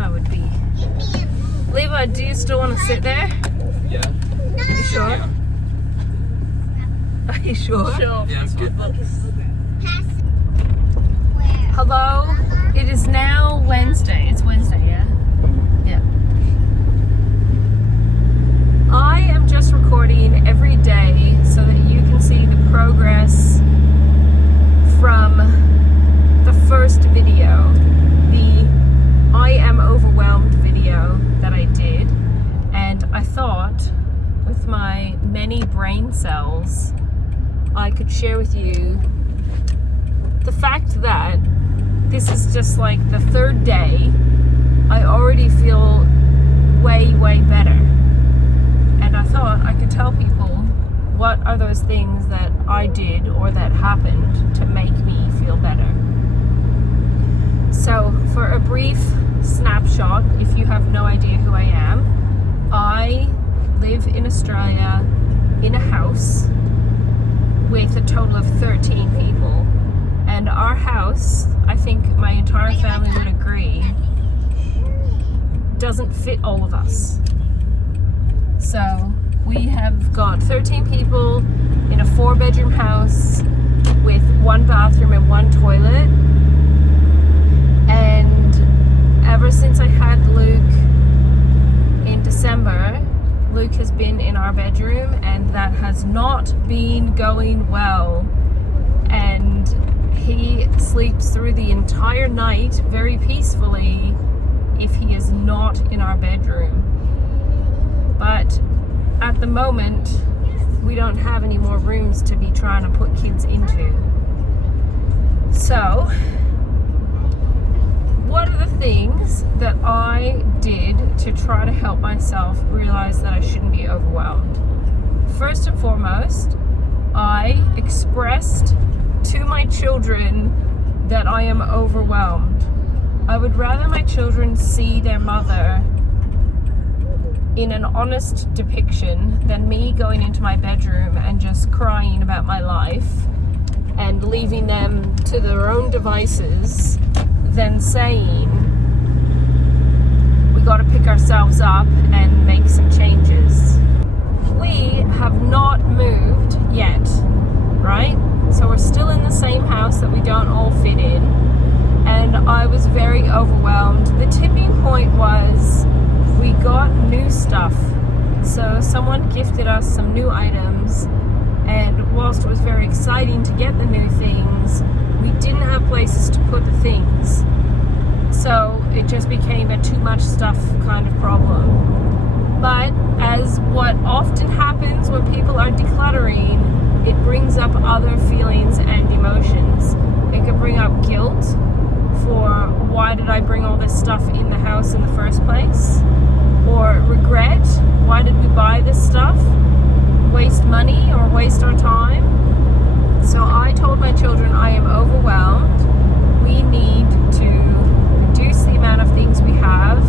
Levi would be. Levi, do you still want to sit there? Yeah. You sure? Yeah. Are you sure? Yeah, it's good. Hello, it is now Wednesday. It's Wednesday, yeah? Yeah. I am just recording every day so that you can see the progress from the first video, the I am overwhelmed video that I did, and I thought with my many brain cells I could share with you the fact that this is just like the third day. I already feel way better, and I thought I could tell people what are those things that I did or that happened to make me feel better. So for a brief snapshot, if you have no idea who I am, I live in Australia in a house with a total of 13 people. And our house, I think my entire family would agree, doesn't fit all of us. So we have got 13 people in a 4-bedroom house with 1 bathroom and 1 toilet. And ever since I had Luke in December, Luke has been in our bedroom, and that has not been going well. And he sleeps through the entire night very peacefully if he is not in our bedroom. But at the moment, we don't have any more rooms to be trying to put kids into. So, what are the things that I did to try to help myself realize that I shouldn't be overwhelmed? First and foremost, I expressed to my children that I am overwhelmed. I would rather my children see their mother in an honest depiction than me going into my bedroom and just crying about my life and leaving them to their own devices than saying we got to pick ourselves up and make some changes. We have not moved yet, right? So we're still in the same house that we don't all fit in, and I was very overwhelmed. The tipping point was we got new stuff. So someone gifted us some new items, and whilst it was very exciting to get the new things, we didn't have places to put the things. So it just became a too much stuff kind of problem. But as what often happens when people are decluttering, it brings up other feelings and emotions. It could bring up guilt for why did I bring all this stuff in the house in the first place? Or regret, why did we buy this stuff? Waste money or waste our time? So I told my children I am overwhelmed. We need to reduce the amount of things we have,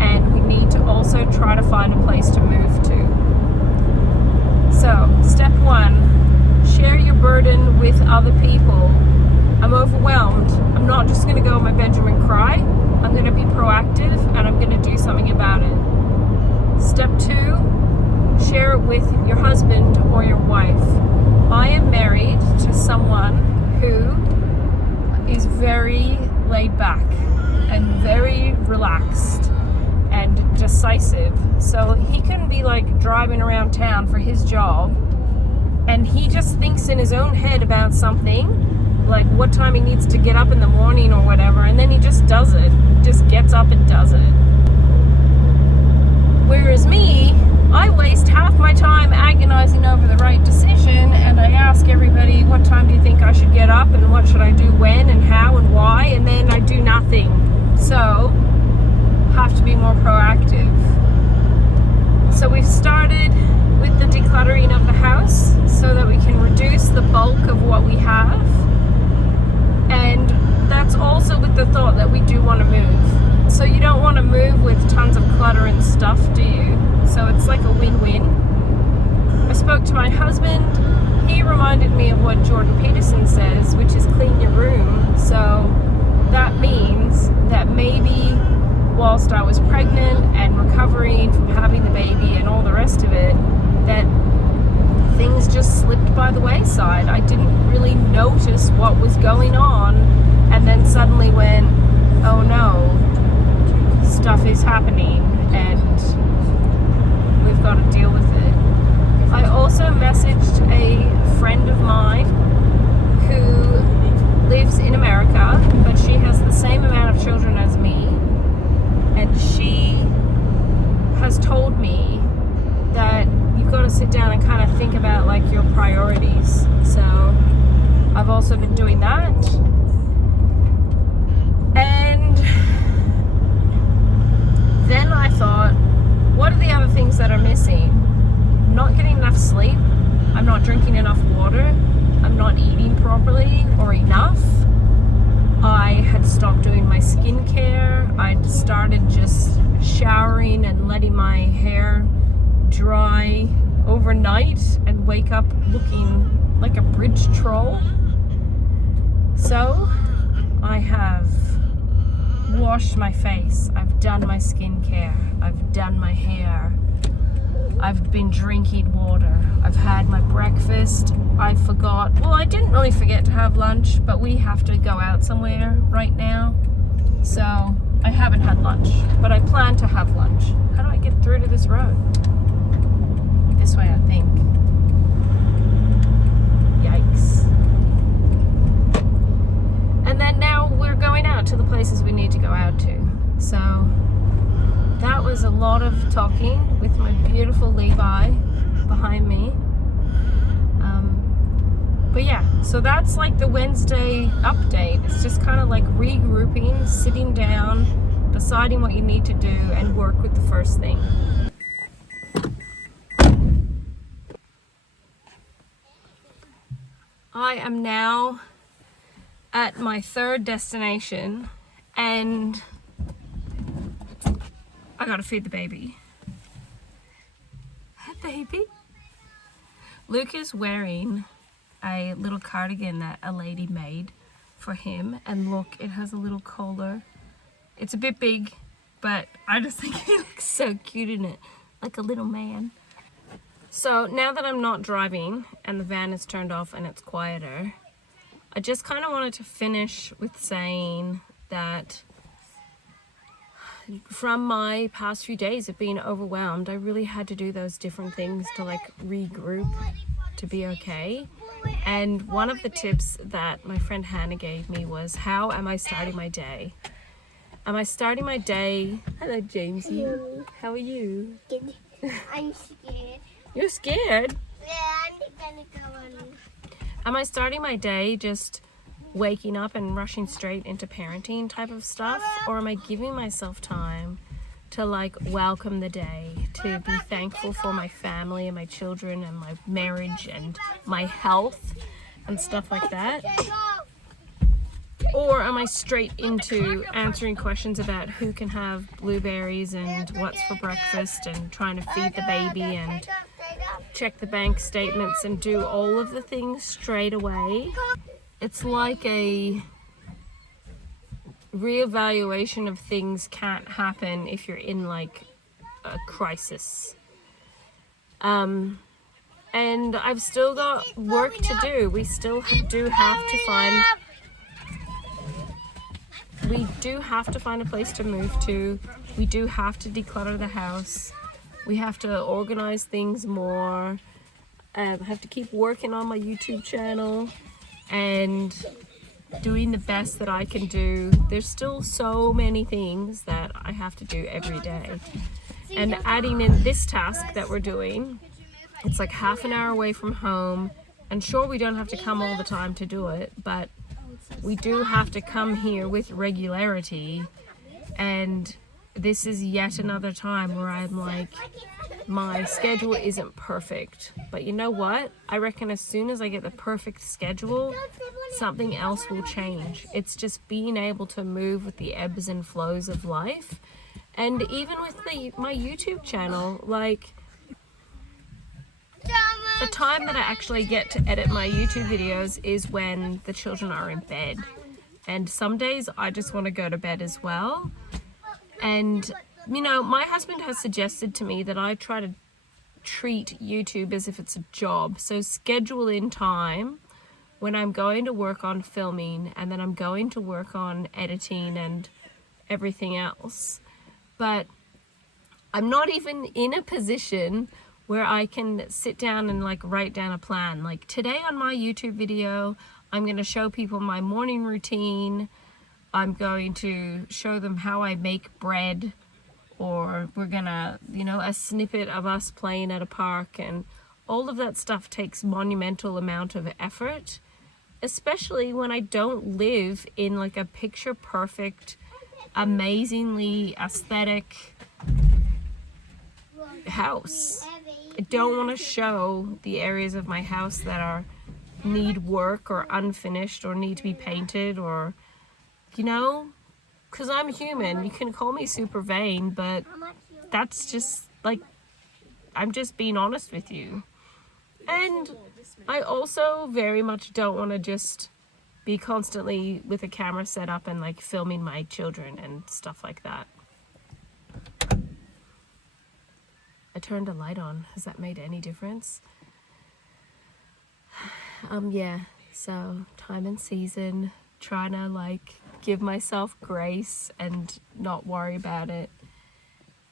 and we need to also try to find a place to move to. So, step 1, share your burden with other people. I'm overwhelmed. I'm not just going to go in my bedroom and cry. I'm going to be proactive, and I'm going to do something about it. Step 2, share it with your husband or your wife. I am married to someone who is very laid back and very relaxed and decisive. So he can be like driving around town for his job, and he just thinks in his own head about something, like what time he needs to get up in the morning or whatever, and then he just does it. He just gets up and does it. Whereas me, I waste half my time agonizing over the right decision, and I ask everybody, what time do you think I should get up, and what should I do when and how and why, and then I do nothing. So, have to be more proactive. So we've started with the decluttering of the house so that we can reduce the bulk of what we have, and that's also with the thought that we do want to move. So you don't want to move with tons of clutter and stuff, do you? So it's like a win-win. I spoke to my husband. He reminded me of what Jordan Peterson says, which is clean your room. So that means that maybe whilst I was pregnant and recovering from having the baby and all the rest of it, that things just slipped by the wayside. I didn't really notice what was going on, and then suddenly went, oh no, stuff is happening and we've got to deal with it. I also messaged a friend of mine who lives in America, but she has the same amount of children as me, and she has told me that you've got to sit down and kind of think about like your priorities. So I've also been doing that. And then I thought, what are the other things that are missing? I'm not getting enough sleep. I'm not drinking enough water. I'm not eating properly or enough. I had stopped doing my skincare. I'd started just showering and letting my hair dry overnight and wake up looking like a bridge troll. So I have washed my face, I've done my skincare, I've done my hair, I've been drinking water, I've had my breakfast. I didn't really forget to have lunch, but we have to go out somewhere right now, so I haven't had lunch, but I plan to have lunch. How do I get through to this road? This way, I think. Yikes. And then now we're going out to the places we need to go out to. So that was a lot of talking with my beautiful Levi behind me. But yeah, so that's like the Wednesday update. It's just kind of like regrouping, sitting down, deciding what you need to do, and work with the first thing. I am now at my third destination, and I gotta feed the baby. Hi, baby. Luke is wearing a little cardigan that a lady made for him, and look, it has a little collar. It's a bit big, but I just think he looks so cute in it, like a little man. So now that I'm not driving and the van is turned off and it's quieter, I just kind of wanted to finish with saying that from my past few days of being overwhelmed, I really had to do those different things to like regroup to be okay. And one of the tips that my friend Hannah gave me was, how am I starting my day? Am I starting my day? Hello, Jamesy. Hello. How are you? Good. I'm scared. You're scared? Yeah, I'm gonna go on. Am I starting my day just waking up and rushing straight into parenting type of stuff? Or am I giving myself time to like welcome the day, to be thankful for my family and my children and my marriage and my health and stuff like that? Or am I straight into answering questions about who can have blueberries and what's for breakfast and trying to feed the baby and check the bank statements and do all of the things straight away? It's like a reevaluation of things can't happen if you're in like a crisis. And I've still got work to do. We still do have to find a place to move to. We do have to declutter the house. We have to organize things more. I have to keep working on my YouTube channel and doing the best that I can do. There's still so many things that I have to do every day. And adding in this task that we're doing, it's like half an hour away from home. And sure, we don't have to come all the time to do it, but we do have to come here with regularity. And this is yet another time where I'm like, my schedule isn't perfect. But you know what? I reckon as soon as I get the perfect schedule, something else will change. It's just being able to move with the ebbs and flows of life. And even with my YouTube channel, like, the time that I actually get to edit my YouTube videos is when the children are in bed. And some days I just want to go to bed as well. And, you know, my husband has suggested to me that I try to treat YouTube as if it's a job. So schedule in time when I'm going to work on filming, and then I'm going to work on editing and everything else. But I'm not even in a position where I can sit down and like write down a plan. Like today on my YouTube video, I'm going to show people my morning routine. I'm going to show them how I make bread, or we're gonna, you know, a snippet of us playing at a park, and all of that stuff takes monumental amount of effort, especially when I don't live in like a picture perfect, amazingly aesthetic house. I don't want to show the areas of my house that need work or unfinished or need to be painted, or, you know, because I'm human. You can call me super vain, but that's just like, I'm just being honest with you. And I also very much don't want to just be constantly with a camera set up and like filming my children and stuff like that. I turned a light on. Has that made any difference? Yeah, so time and season, trying to like give myself grace and not worry about it.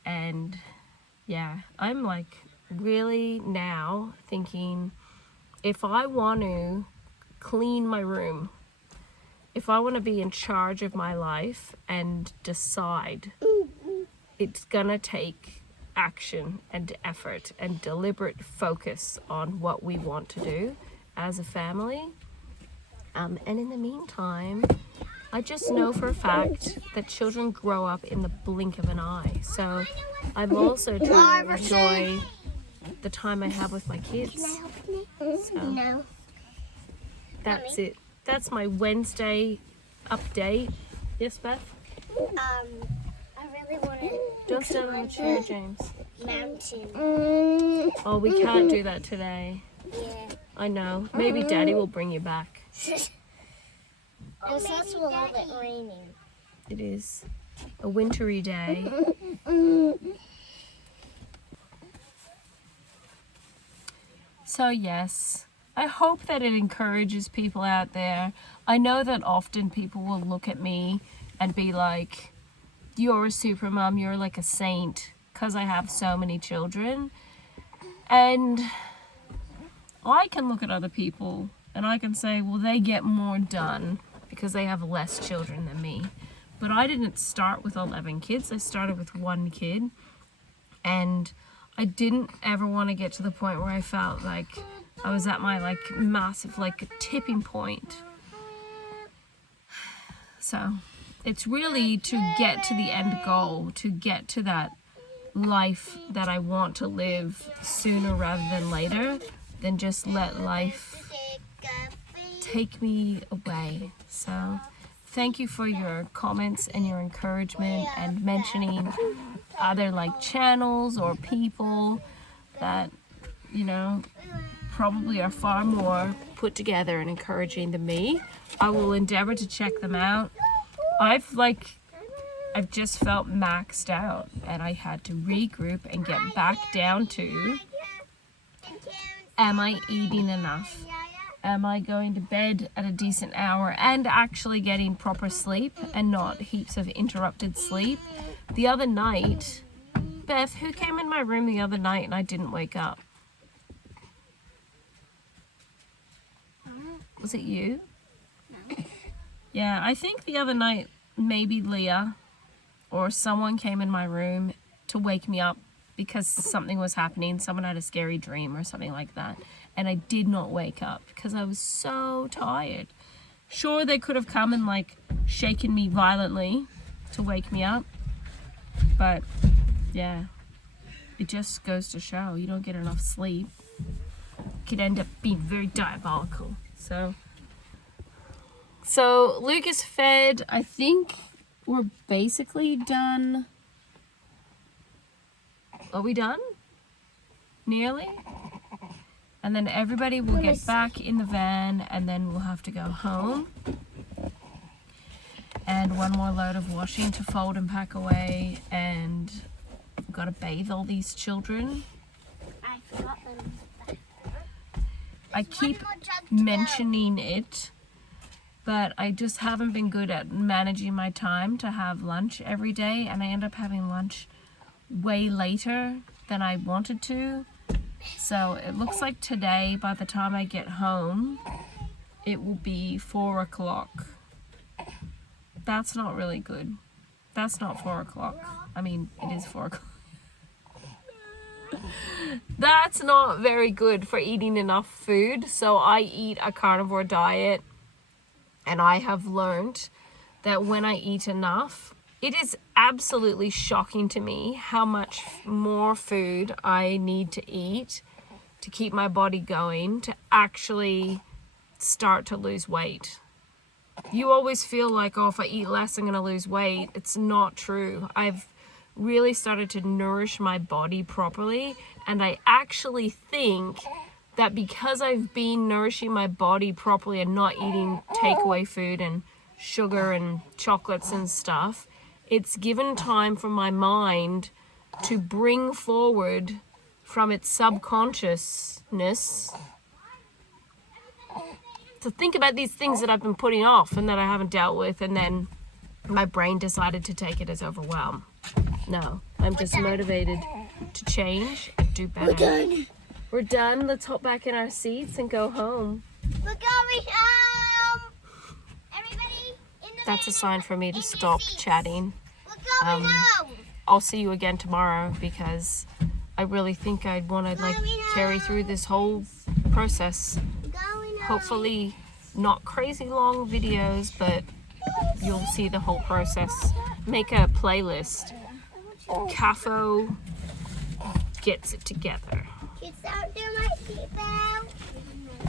And yeah, I'm like really now thinking, if I want to clean my room, if I want to be in charge of my life and decide, it's gonna take action and effort and deliberate focus on what we want to do as a family. And in the meantime, I just know for a fact that children grow up in the blink of an eye. So I'm also trying to enjoy the time I have with my kids. So that's it. That's my Wednesday update. Yes, Beth? I really want to. Don't stand on the chair, James. Mountain. Oh, we can't do that today. Yeah. I know. Maybe Daddy will bring you back. It's also a little bit raining. It is a wintry day. So yes, I hope that it encourages people out there. I know that often people will look at me and be like, you're a super mom, you're like a saint, because I have so many children. And I can look at other people and I can say, well, they get more done because they have less children than me. But I didn't start with 11 kids. I started with 1 kid. And I didn't ever want to get to the point where I felt like I was at my like massive like tipping point. So it's really to get to the end goal, to get to that life that I want to live sooner rather than later, than just let life take me away. So thank you for your comments and your encouragement and mentioning other like channels or people that, you know, probably are far more put together and encouraging than me. I will endeavor to check them out. I've just felt maxed out, and I had to regroup and get back down to, am I eating enough? Am I going to bed at a decent hour and actually getting proper sleep and not heaps of interrupted sleep? The other night, Beth, who came in my room the other night and I didn't wake up? Was it you? No. Yeah, I think the other night maybe Leah or someone came in my room to wake me up because something was happening. Someone had a scary dream or something like that. And I did not wake up because I was so tired. Sure, they could have come and like shaken me violently to wake me up. But yeah, it just goes to show you don't get enough sleep. It could end up being very diabolical. So Luke is fed. I think we're basically done. Are we done? Nearly? And then everybody will get back in the van and then we'll have to go home. and one more load of washing to fold and pack away, and I've got to bathe all these children. I forgot them. I keep mentioning it, but I just haven't been good at managing my time to have lunch every day, and I end up having lunch way later than I wanted to. So it looks like today, by the time I get home, it will be 4 o'clock. That's not really good. That's not 4 o'clock. I mean, it is 4 o'clock. That's not very good for eating enough food. So I eat a carnivore diet, and I have learned that when I eat enough, it is absolutely shocking to me how much more food I need to eat to keep my body going to actually start to lose weight. You always feel like, oh, if I eat less, I'm going to lose weight. It's not true. I've really started to nourish my body properly, and I actually think that because I've been nourishing my body properly and not eating takeaway food and sugar and chocolates and stuff, it's given time for my mind to bring forward from its subconsciousness to think about these things that I've been putting off and that I haven't dealt with, and then my brain decided to take it as overwhelm. No, I'm just motivated to change and do better. We're done. We're done. Let's hop back in our seats and go home. We're going home. Everybody in the That's a sign for me to stop chatting. We're going home. I'll see you again tomorrow, because I really think I'd want to carry through this whole process. Going home. Hopefully not crazy long videos, but you'll see the whole process. Make a playlist. CAFO gets it together. Kids, don't do my feet back.